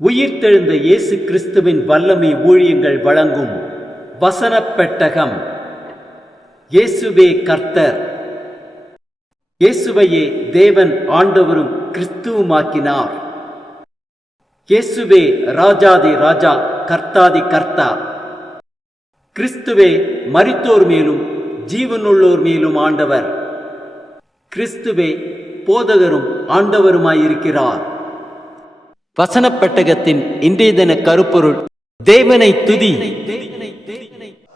உயிர்த்தெழுந்த இயேசு கிறிஸ்துவின் வல்லமை ஊழியங்கள் வழங்கும் வசனப் பெட்டகம். இயேசுவே கர்த்தர். இயேசுவையே தேவன் ஆண்டவரும் கிறிஸ்துவுமாக்கினார். இயேசுவே ராஜாதி ராஜா, கர்த்தாதி கர்த்தா. கிறிஸ்துவே மரித்தோர் மேலும் ஜீவனுள்ளோர் மேலும் ஆண்டவர். கிறிஸ்துவே போதகரும் ஆண்டவருமாயிருக்கிறார். வசனப் பெட்டகத்தின் இன்றைய தின கருப்பொருள்: தேவனை துதி.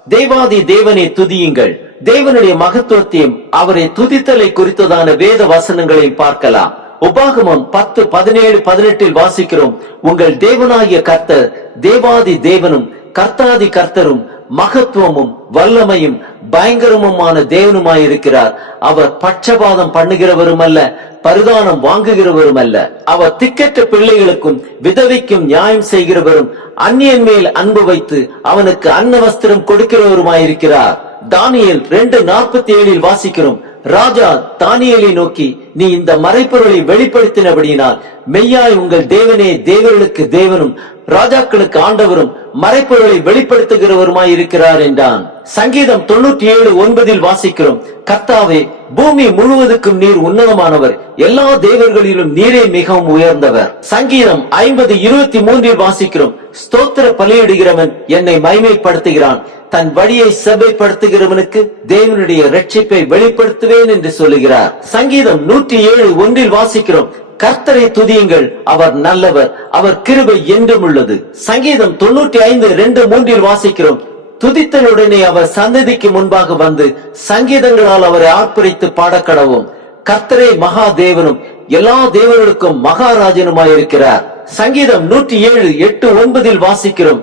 தேவாதி தேவனை துதியுங்கள். தேவனுடைய மகத்துவத்தையும் அவரை துதித்தலை குறித்ததான வேத வசனங்களை பார்க்கலாம். உபாகமம் 10:17-18 வாசிக்கிறோம். உங்கள் தேவனாகிய கர்த்தர் தேவாதி தேவனும் கர்த்தாதி கர்த்தரும் மகத்துவமும் வல்லமையும் பயங்கரமுமான தேவனுமாயிருக்கிறார். அவர் பட்சபாதம் பண்ணுகிறவரும் அல்ல, பரிதானம் வாங்குகிறவரும் அல்ல. அவர் திக்கற்ற பிள்ளைகளுக்கும் விதவைக்கும் நியாயம் செய்கிறவரும், அந்நியன் மேல் அன்பு வைத்து அவனுக்கு அன்ன வஸ்திரம் கொடுக்கிறவருமாயிருக்கிறார். தானியேல் 2:47 வாசிக்கிறோம். ராஜா தானியேலை நோக்கி, நீ இந்த மறைப்பொருளை வெளிப்படுத்தினபடியினால் மெய்யாய் உங்கள் தேவனே தேவர்களுக்கு தேவனும் ராஜாக்களுக்கு ஆண்டவரும் மறைப்பொருளை வெளிப்படுத்துகிறவருமாய் இருக்கிறார் என்றான். சங்கீதம் 97:9 வாசிக்கிறோம். கர்த்தாவே, பூமி முழுவதுக்கும் நீர் உன்னதமானவர், எல்லா தேவர்களிலும் நீரே மிகவும் உயர்ந்தவர். சங்கீதம் 50:23 வாசிக்கிறோம். ஸ்தோத்திர பலியிடுகிறவன் என்னை மகிமைப்படுத்துகிறான், தன் வழியை செவ்வைப்படுத்துகிறவனுக்கு தேவனுடைய இரட்சிப்பை வெளிப்படுத்துவேன் என்று சொல்லுகிறார். சங்கீதம் 107:1 வாசிக்கிறோம். கர்த்தரை துதியுங்கள், அவர் நல்லவர், அவர் கிருபை என்றும் உள்ளது. சங்கீதம் 95:2-3 வாசிக்கிறோம். துதித்தலுடனே அவர் சந்ததிக்கு முன்பாக வந்து சங்கீதங்களால் அவரை ஆர்ப்பரித்து பாடக்கடவும். கர்த்தரே மகா தேவனும் எல்லா தேவர்களுக்கும் மகாராஜனுமாயிருக்கிறார். சங்கீதம் 107:8-9 வாசிக்கிறோம்.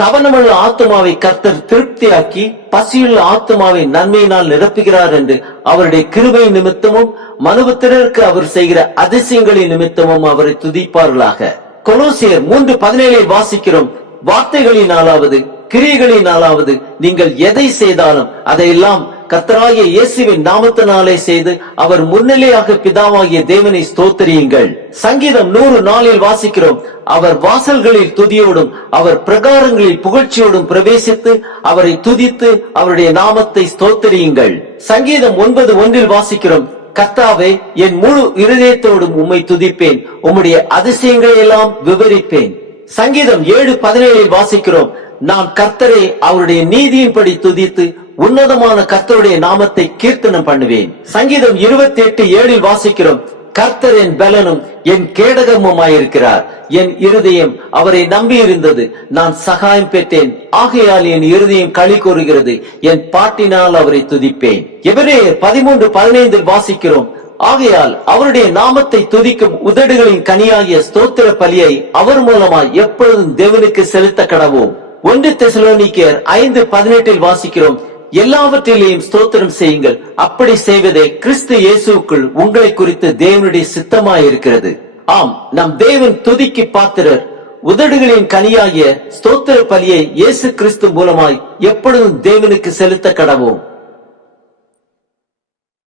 தவனமுள்ள ஆத்துமாவை கர்த்தர் திருப்தியாக்கி பசியுள்ள ஆத்துமாவை நன்மையினால் நிரப்புகிறார் என்று அவருடைய கிருபை நிமித்தமும் மனுபுத்திரருக்கு அவர் செய்கிற அதிசயங்களின் நிமித்தமும் அவரை துதிப்பார்களாக. கொலோசியர் 3:17 வாசிக்கிறோம். வார்த்தைகளினாலாவது கிரியைகளினாலாவது நீங்கள் எதை செய்தாலும் அதையெல்லாம் கர்த்தராகிய இயேசுவின் நாமத்தினாலே செய்து அவர் முன்னிலையாக பிதாவாகிய தேவனை ஸ்தோத்திரியுங்கள். சங்கீதம் 104 வாசிக்கிறோம். அவர் வாசல்களில் துதியோடும் அவர் பிரகாரங்களில் புகழ்ச்சியோடும் பிரவேசித்து அவரை துதித்து அவருடைய நாமத்தை ஸ்தோத்திரியுங்கள். சங்கீதம் 9:1 வாசிக்கிறோம். கர்த்தாவே, என் முழு இருதயத்தோடும் உம்மை துதிப்பேன், உம்முடைய அதிசயங்களை எல்லாம் விவரிப்பேன். சங்கீதம் 7:17 வாசிக்கிறோம். நான் கர்த்தரை அவருடைய நீதியின்படி துதித்து உன்னதமான கர்த்தருடைய நாமத்தை கீர்த்தனம் பண்ணுவேன். சங்கீதம் 28:7 வாசிக்கிறோம். கர்த்தர் என் பலனும் என் கேடகமுமாயிருக்கிறார், என் இருதயம் அவரை நம்பி இருந்தது, நான் சகாயம் பெற்றேன், ஆகையால் என் இருதயம் களி கூறுகிறது, என் பாட்டினால் அவரை துதிப்பேன். எபிரேயர் 13:15 வாசிக்கிறோம். ஆகையால் அவருடைய நாமத்தை துதிக்கும் உதடுகளின் கனியாகிய ஸ்தோத்திர பலியை அவர் மூலமாய் எப்பொழுதும் தேவனுக்கு செலுத்த கடவோம். 1 தெசலோனிக்கேயர் 5:18 வாசிக்கிறோம். எல்லாவற்றிலேயும் ஸ்தோத்திரம் செய்யுங்கள், அப்படி செய்வதே கிறிஸ்து இயேசுக்குள் உங்களை குறித்து தேவனுடைய சித்தமாயிருக்கிறது. ஆம், நம் தேவன் துதிக்கு பாத்திரர். உதடுகளின் கனியாகிய ஸ்தோத்திர பலியை இயேசு கிறிஸ்து மூலமாய் எப்பொழுதும் தேவனுக்கு செலுத்த கடவோம்.